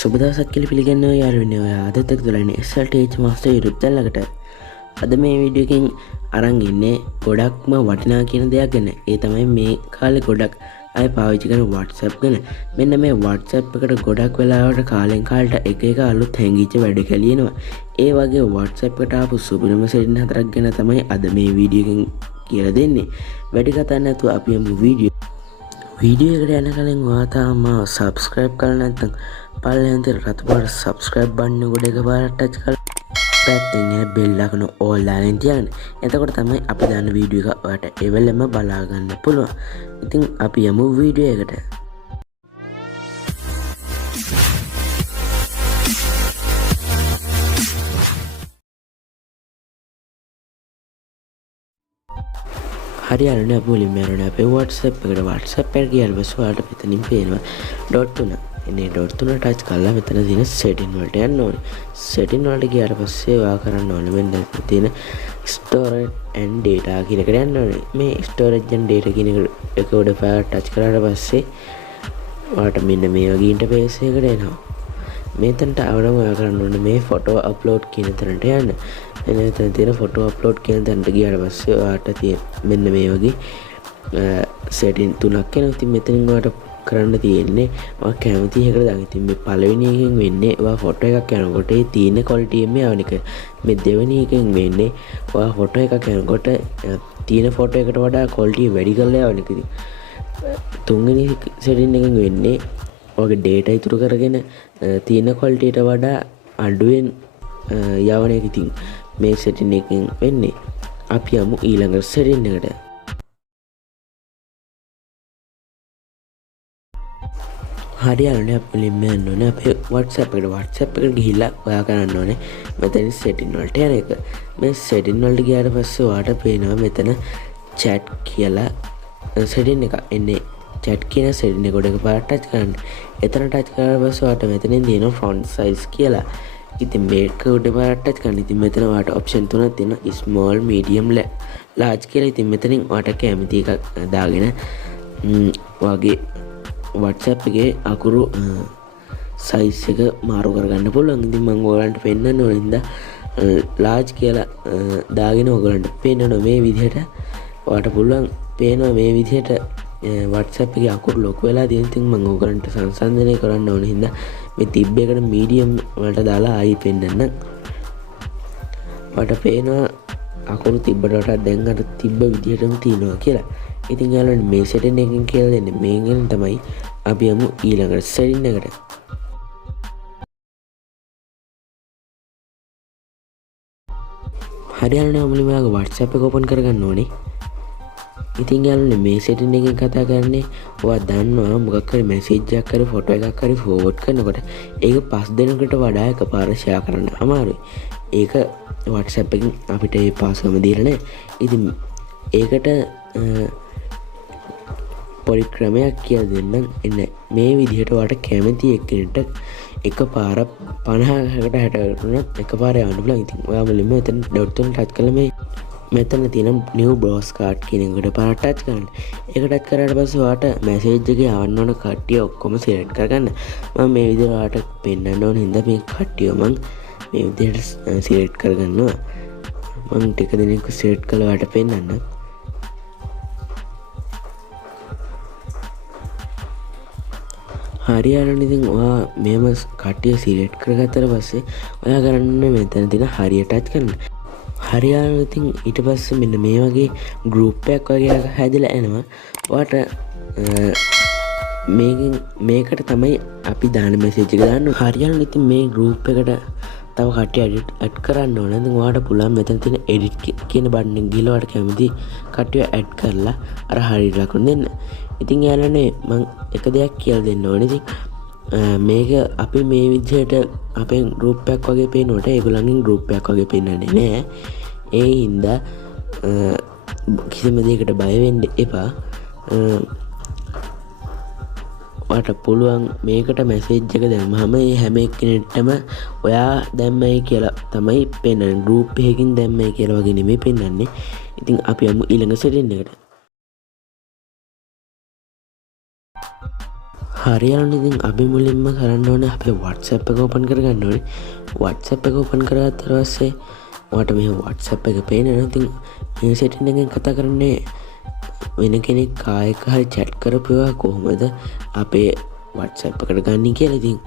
සුබ දවසක් කියලා පිළිගන්නවා යාළුවනේ. ඔය අදත් එක්ක දුලන්නේ SLTH Master YouTube channel එකට. අද මේ වීඩියෝ එකෙන් අරන් ඉන්නේ ගොඩක්ම වටිනා කියන දෙයක් ගැන. ඒ තමයි මේ කාලේ ගොඩක් අය පාවිච්චි කරන WhatsApp ගැන. මෙන්න මේ WhatsApp එකට ගොඩක් වෙලාවට කාලෙන් කාලට එක එක අලුත් හැංගිච්ච වැඩ කැලියනවා. ඒ වගේ WhatsApp එකට ආපු සුබිනම සෙටින් හතරක් ගැන තමයි අද මේ වීඩියෝ එකෙන් කියලා දෙන්නේ. වැඩි කතා නැතුව අපි යමු වීඩියෝ එකට යන කලින් ඔයා තාම subscribe කරලා නැත්නම් පල්ලෙන් තියෙන රතු පාට subscribe බටන් එක එකපාරට ටච් කරලා පැත්තෙන් එන බෙල් එකන ඕල් දාගෙන තියන්න. එතකොට තමයි අපි දාන වීඩියෝ එක ඔයාලට ඒ වෙලෙම බලා ගන්න පුළුවන්. ඉතින් අපි යමු වීඩියෝ එකට. හරි අරනේ අපි මුලින්ම යනවා අපේ WhatsApp එකට. WhatsApp එකට ගියාම ඔයාලට මෙතනින් පේනවා ඩොට් තුන. එනේ ඩොට් තුන ටච් කරලා මෙතන තියෙන setting වලට යන්න ඕනේ. setting වලට ගියාට පස්සේ ඔයා කරන්න ඕනේ මෙන්න තියෙන storage and data කියන එකට යන්න ඕනේ. මේ storage and data කියන එක උඩ පාට ටච් කරාට පස්සේ ඔයාලට මෙන්න මේ වගේ ඉන්ටර්ෆේස් එකකට එනවා. මෙතනට ආවම ඔයා කරන්න ඕනේ මේ photo upload කියන තැනට යන්න. එතන තියෙන photo upload කියන තැනට ගියාට පස්සේ ඔයාලට තියෙන මෙන්න මේ වගේ setting තුනක් එනවා. ඉතින් මෙතනින් ඔයාලට කරන්න තියෙන්නේ ඔයා කැමති එකකට දාන්න. ඉතින් මේ පළවෙනි එකෙන් වෙන්නේ ඔයා ෆොටෝ එකක් යනකොට ඒ තියෙන ක්වොලිටි එකම යවන එක. මේ දෙවෙනි එකෙන් වෙන්නේ ඔයා ෆොටෝ එකක් යනකොට තියෙන ෆොටෝ එකට වඩා ක්වොලිටි වැඩි කරලා යවන එක. ඉතින් තුන්වෙනි සෙටින් එකෙන් වෙන්නේ ඔයාගේ data ඉතුරු කරගෙන තියෙන ක්වොලිටියට වඩා අඩුවෙන් යවන එක. ඉතින් මේ සෙටින් එකෙන් වෙන්නේ අපි යමු ඊළඟ සෙටින් එකට. හරි අරනේ අපි මුලින්ම යන්න ඕනේ අපේ WhatsApp එකට ගිහිල්ලා ඔයා කරන්න ඕනේ මෙතන setting වලට යන එක. මේ setting වලට ගියාට පස්සේ ඔයාට පේනවා මෙතන chat කියලා setting එක එන්නේ. chat කියන setting එක උඩ එකපාරට touch කරන්න. එතන touch කරලා පස්සේ ඔයාට මෙතනින් තියෙනවා font size කියලා. ඉතින් මේක උඩ පාරට touch කරන්න. ඉතින් මෙතන ඔයාට option තුනක් තියෙනවා small medium large කියලා. ඉතින් මෙතනින් ඔයාට කැමති එකක් දාගෙන වගේ WhatsApp එකේ අකුරු සයිස් එක මාරු කරගන්න පුළුවන්. ඉතින් මම ඔයාලන්ට පෙන්නන්න ඕන ඉඳලා large කියලා දාගෙන ඔයගලන්ට පෙන්නනවා මේ විදිහට. ඔයාලට පුළුවන් පේනවා මේ විදිහට WhatsApp එකේ අකුරු ලොකු වෙලා තියෙන. ඉතින් මම ඔයගලන්ට සංසන්දනය කරන්න ඕන හින්දා මේ තිබ්බ එකට medium වලට දාලා ආයි පෙන්නන්න. ඔයාලට පේනවා අකුරු තිබ්බට වඩා දැන් අර තිබ්බ විදිහටම තියෙනවා කියලා. ඉතින් යාළුවනේ මේ setting එකකින් කියලා දෙන්නේ මේකෙන් තමයි අපි යමු ඊළඟ setting එකට. හරි යාළුවනේ මුලින්ම ඔයාගේ WhatsApp එක open කරගන්න ඕනේ. ඉතින් යාළුවනේ මේ setting එකෙන් කතා කරන්නේ ඔයා දන්නවා මොකක් හරි message එකක් හරි photo එකක් හරි forward කරනකොට ඒක 5 දෙනෙකුට වඩා එකපාර share කරන්න අමාරුයි. ඒක WhatsApp එකෙන් අපිට ඒ පාස්වර්ඩ් දීලා නැහැ. ඉතින් ඒකට පොඩි ක්‍රමයක් කියලා දෙන්නම්. එන්න මේ විදිහට ඔයාලට කැමති එක්කෙනෙක්ට එකපාර 50කට 60කට උනත් එකපාර යවන්න පුළුවන්. ඉතින් ඔයා මුලින්ම එතන ඩොට් තුන ටච් කළා මේ මෙතන තියෙන new browse card කියන එකට පාරට ටච් කරන්න. ඒක ටච් කරාට පස්සේ ඔයාලට message එකේ යවන්න ඕන කට්ටිය ඔක්කොම select කරගන්න. මම මේ විදිහට ඔයාලට පෙන්නන්න ඕන හින්දා මේ කට්ටිය මම මේ විදිහට select කරගන්නවා. මම ටික දිනක select කළා ඔයාලට පෙන්නන්න. හරි යාළුවනේ ඉතින් ඔයා මේම කට්ටිය සිලෙක්ට් කරගත්තට පස්සේ ඔයා කරන්නේ මෙතන තියෙන හරිය ටච් කරන්න. හරි යාළුවනේ ඉතින් ඊට පස්සේ මෙන්න මේ වගේ ගෲප් එකක් වගේ එකක් හැදලා එනවා. ඔයාට මේකට තමයි අපි දාන මෙසේජ් එක දාන්න. හරි යාළුවනේ ඉතින් මේ ගෲප් එකට තව කට්ටිය ඇඩ් කරන්න ඕන. ඉතින් ඔයාට පුළුවන් මෙතන තියෙන edit කියන බටන් එක ගිහලා ඔයාට කැමති කට්ටිය ඇඩ් කරලා අර හරියට ලකුණු දෙන්න. ඉතින් යාළුවනේ මම එක දෙයක් කියලා දෙන්න ඕනේ. ඉතින් මේක අපි මේ විදිහට අපේ ගෲප් එකක් වගේ පේනකොට ඒගොල්ලන්ගෙන් ගෲප් එකක් වගේ පේන්නන්නේ නෑ. ඒ හින්දා කිසිම දෙයකට බය වෙන්න එපා. ඔයාට පුළුවන් මේකට මැසේජ් එක දැම්මම මේ හැම එක්කෙනෙක්ටම ඔයා දැම්මයි කියලා තමයි පෙන්නන්නේ. ගෲප් එකකින් දැම්මයි කියලා වගේ නෙමෙයි පෙන්නන්නේ. ඉතින් අපි යමු ඊළඟ setting එකට. හරියාලුනේ ඉතින් අපි මුලින්ම කරන්න ඕනේ අපේ WhatsApp එක ඕපන් කරගන්න ඕනේ. WhatsApp එක ඕපන් කරගත්තට පස්සේ ඔයාලට මේ WhatsApp එක පේනවා. ඉතින් මේ setting එකෙන් කතා කරන්නේ වෙන කෙනෙක් කායක හරි chat කරපුවා කොහොමද අපේ WhatsApp එකට ගන්න කියලා. ඉතින්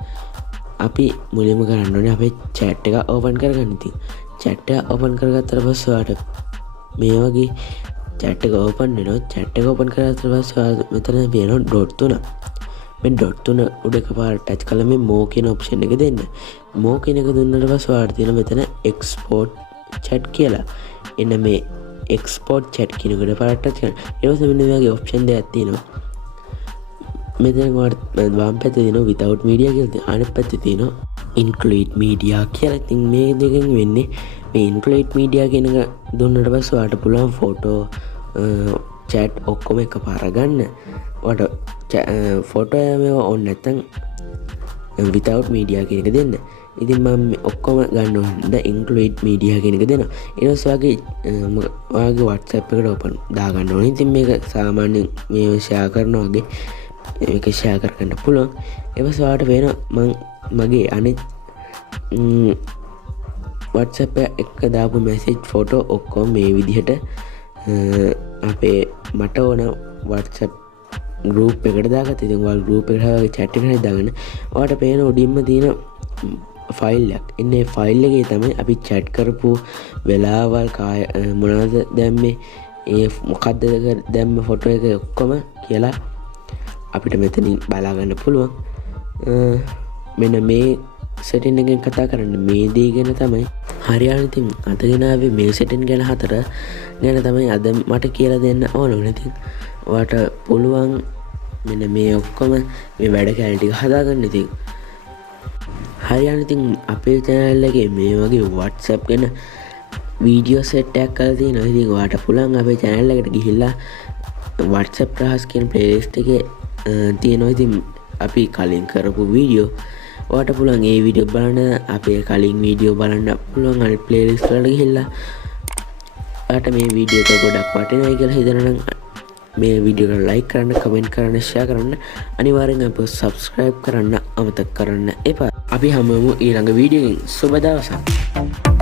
අපි මුලින්ම කරන්න ඕනේ අපේ chat එක ඕපන් කරගන්න. ඉතින් chat එක ඕපන් කරගත්තට පස්සේ ඔයාලට මේ වගේ chat එක ඕපන් වෙනවා. chat එක ඕපන් කරගත්තට පස්සේ ඔයාලා මෙතන පේනවා ඩොට් තුන. මේ ඩොට් තුන උඩ එකපාරට ටච් කරලා මේ more කියන ඔප්ෂන් එක දෙන්න. more කියන එක දුන්නාට පස්සේ ඔයාලට තියෙන මෙතන export chat කියලා. එන්න මේ export chat කියන එකට පාරට ටච් කරන්න. ඊට පස්සේ මෙන්න මේ වගේ ඔප්ෂන් දෙකක් තියෙනවා. මෙතන ඔයාලට වම් පැත්තේ තියෙනවා without media කියලා. අනිත් පැත්තේ තියෙනවා include media කියලා. ඉතින් මේ දෙකෙන් වෙන්නේ මේ include media කියන එක දුන්නාට පස්සේ ඔයාලට පුළුවන් ෆොටෝ chat ඔක්කොම එකපාර ගන්න. ඔයාලට ෆොටෝ මේවා ඕන නැත්තම් without media කියන එක දෙන්න. ඉතින් මම ඔක්කොම ගන්න ඕනේ include media කියන එක දෙනවා. ඊට පස්සේ ඔයාගේ WhatsApp එකට open දා ගන්න ඕනේ. ඉතින් මේක සාමාන්‍යයෙන් මේ share කරනවා වගේ මේක share කරගන්න පුළුවන්. ඊට පස්සේ ඔයාලට වෙනවා මගේ අනිත් WhatsApp එක දාපු message photo ඔක්කොම මේ විදිහට අපේ මට ඕන WhatsApp ගෲප් එකට දාගත්තා. ඉතින් ඔයාලා ගෲප් එකට හරි chat එකට හරි දාගන්න. ඔයාලට පේන උඩින්ම තියෙන ෆයිල් එකක්. ඉන්නේ ෆයිල් එකේ තමයි අපි chat කරපු වෙලාවල් මොනවද දැම්මේ ඒ මොකද්ද දැම්ම ෆොටෝ එක ඔක්කොම කියලා අපිට මෙතනින් බලා ගන්න පුළුවන්. මෙන්න මේ setting එකෙන් කතා කරන්න මේ දේ ගැන තමයි. හරියට ඉතින් අද ගෙනාවේ මේ setting ගැන 4 ගැන තමයි අද මට කියලා දෙන්න ඕනේ. ඉතින් ඔයාට පුළුවන් මෙන්න මේ ඔක්කොම මේ වැඩ කැලේ ටික හදාගන්න. ඉතින් හරියට ඉතින් අපේ channel එකේ මේ වගේ WhatsApp ගැන වීඩියෝ සෙට් එකක් කරලා තියෙනවා. ඉතින් ඔයාට පුළුවන් අපේ channel එකට ගිහිල්ලා WhatsApp රහස් කියන playlist එකේ තියෙනවා. ඉතින් අපි කලින් කරපු වීඩියෝ ඔයාට පුළුවන් ඒ වීඩියෝ බලන්න. අපේ කලින් වීඩියෝ බලන්න පුළුවන් අනිත් playlist වලට ගිහිල්ලා. ඔයාට මේ වීඩියෝ එක ගොඩක් වටිනයි කියලා හිතනනම් මේ වීඩියෝ එක like කරන්න, comment කරන්න, share කරන්න, අනිවාර්යෙන් අපව subscribe කරන්න අමතක කරන්න එපා. අපි හැමෝම ඊළඟ වීඩියෝ එකෙන් සුබ දවසක්.